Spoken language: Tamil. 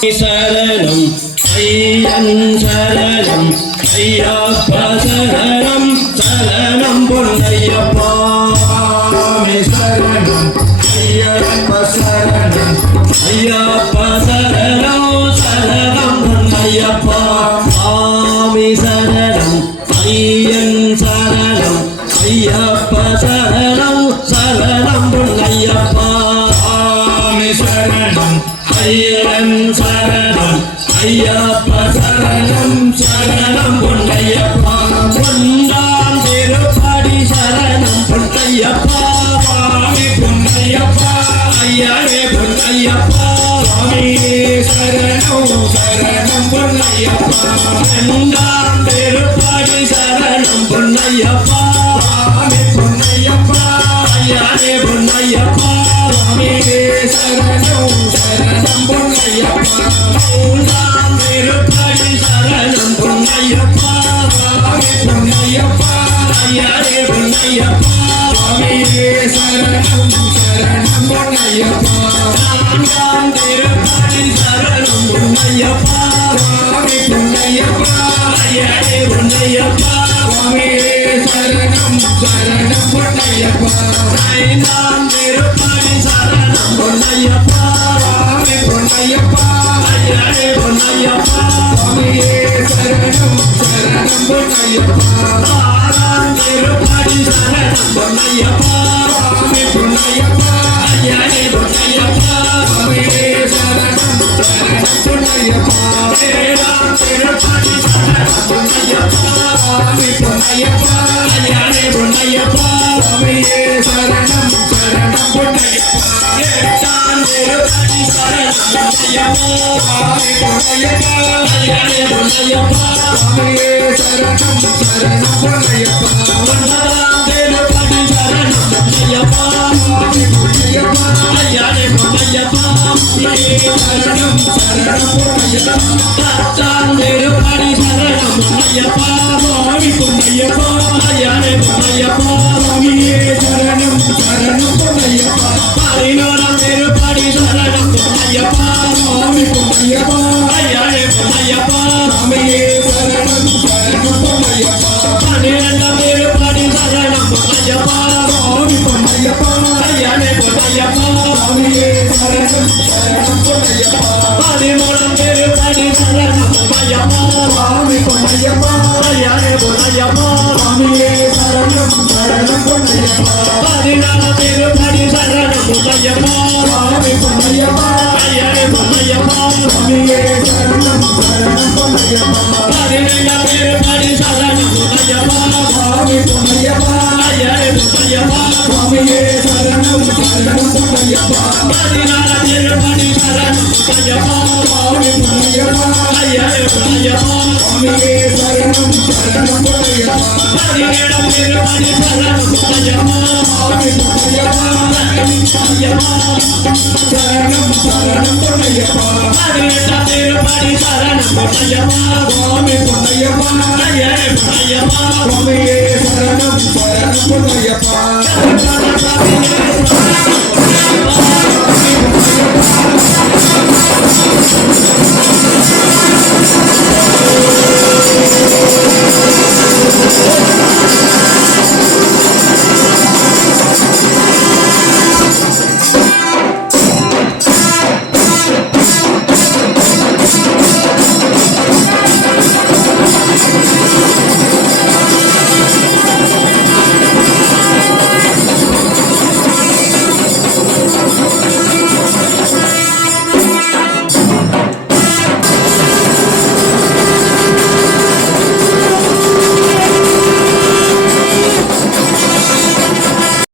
சரணம் ஐயன் சரணம் ஐயப்பா சரணம் சரணம் பொன்னையப்பா சரணம் ஐயப்பா சரணம் ஐயப்பா சரணம் சரணம் பொன்னையப்பா ஆமி சரணம் ஐயன் சரணம் ஐயப்பா சரணம் சரணம் பொன்னையப்பா ஆமி சரணம் ஐயன் சரணம் ஐயப்பா சரணம் சரணம் பொன்னையப்பா பொன்னாம் திருப்படி சரணம் பொன்னையப்பா சுவாமி பொன்னையப்பா ஐயனே பொன்னையப்பா சுவாமி சரணம் சரணம் பொன்னையப்பா பொன்னாம் திருப்படி சரணம் பொன்னையப்பா சுவாமி பொன்னையப்பா ஐயனே பொன்னையப்பா சுவாமி சரணம் சரணம் பொன்னையப்பா மூன்றாம் திருப்படி சரணம் பொன்னையப்பா சுவாமி பொன்னையப்பா ஐயனே பொன்னையப்பா சுவாமி சரணம் சரணம் பொன்னையப்பா நான்காம் திருப்படி சரணம் பொன்னையப்பா சுவாமி பொன்னையப்பா ஐயனே பொன்னையப்பா சுவாமி சரணம் சரணம் பொன்னையப்பா ஐந்தாம் திருப்படி சரணம் பொன்னையப்பா சுவாமி பொன்னையப்பா ஐயனே பொன்னையப்பா சுவாமி சரணம் சரணம் பொன்னையப்பா ஆறாம் திருப்படி சரணம் பொன்னையப்பா சுவாமி பொன்னையப்பா ஐயனே பொன்னையப்பா சுவாமி சரணம் சரணம் பொன்னையப்பா ஏழாம் திருப்படி சரணம் பொன்னையப்பா சுவாமி பொன்னையப்பா ஐயனே பொன்னையப்பா சுவாமி சரணம் சரணம் பொன்னையப்பா எட்டாம் திருப்படி சரணம் பொன்னையப்பா சுவாமி பொன்னையப்பா ஐயனே பொன்னையப்பா சுவாமி சரணம் சரணம் பொன்னையப்பா ஒன்பதாம் திருப்படி சரணம் பொன்னையப்பா சுவாமி பொன்னையப்பா ஐயனே பொன்னையப்பா சுவாமி சரணம் சரணம் பொன்னையப்பா பத்தாம் திருப்படி சரணம் பொன்னையப்பா சுவாமி பொன்னையப்பா ஐயனே பொன்னையப்பா சுவாமி சரணம் சரணம் பொன்னையப்பா பதினோராம் திருப்படி சரணம் பொன்னையப்பா சுவாமி பொன்னையப்பா ஐயனே பொன்னையப்பா சுவாமி சரணம் சரணம் பொன்னையப்பா பன்னிரெண்டாம் திருப்படி சரணம் பொன்னையப்பா சுவாமி பொன்னையப்பா ஐயனே பொன்னையப்பா சுவாமி சரணம் சரணம் பொன்னையப்பா பதிமூணாம் திருப்படி சரணம் பொன்னையப்பா சுவாமி பொன்னையப்பா ஐயனே பொன்னையப்பா சுவாமி சரணம் சரணம் பொன்னையப்பா பதினாலாம் திருப்படி சரணம் பொன்னையப்பா சுவாமி பொன்னையப்பா ஐயனே பொன்னையப்பா சுவாமி சரணம் சரணம் பொன்னையப்பா பதினைந்தாம் திருப்படி சரணம் பொன்னையப்பா சுவாமி பொன்னையப்பா ஐயனே பொன்னையப்பா சுவாமி சரணம் சரணம் பொன்னையப்பா பதினாலாம் திருப்படி சரணம் பொன்னையப்பா சுவாமி பொன்னையப்பா ஐயனே பொன்னையப்பா சுவாமி சரணம் சரணம் பொன்னையப்பா பதினேழாம் திருப்படி சரணம் பொன்னையப்பா சுவாமி பொன்னையப்பா சரணம் சரணம் பொன்னையப்பா பதினெட்டாம் திருப்படி சரணம் பொன்னையப்பா சுவாமி பொன்னையப்பா ஐயனே பொன்னையப்பா சுவாமி சரணம் சரணம் பொன்னையப்பா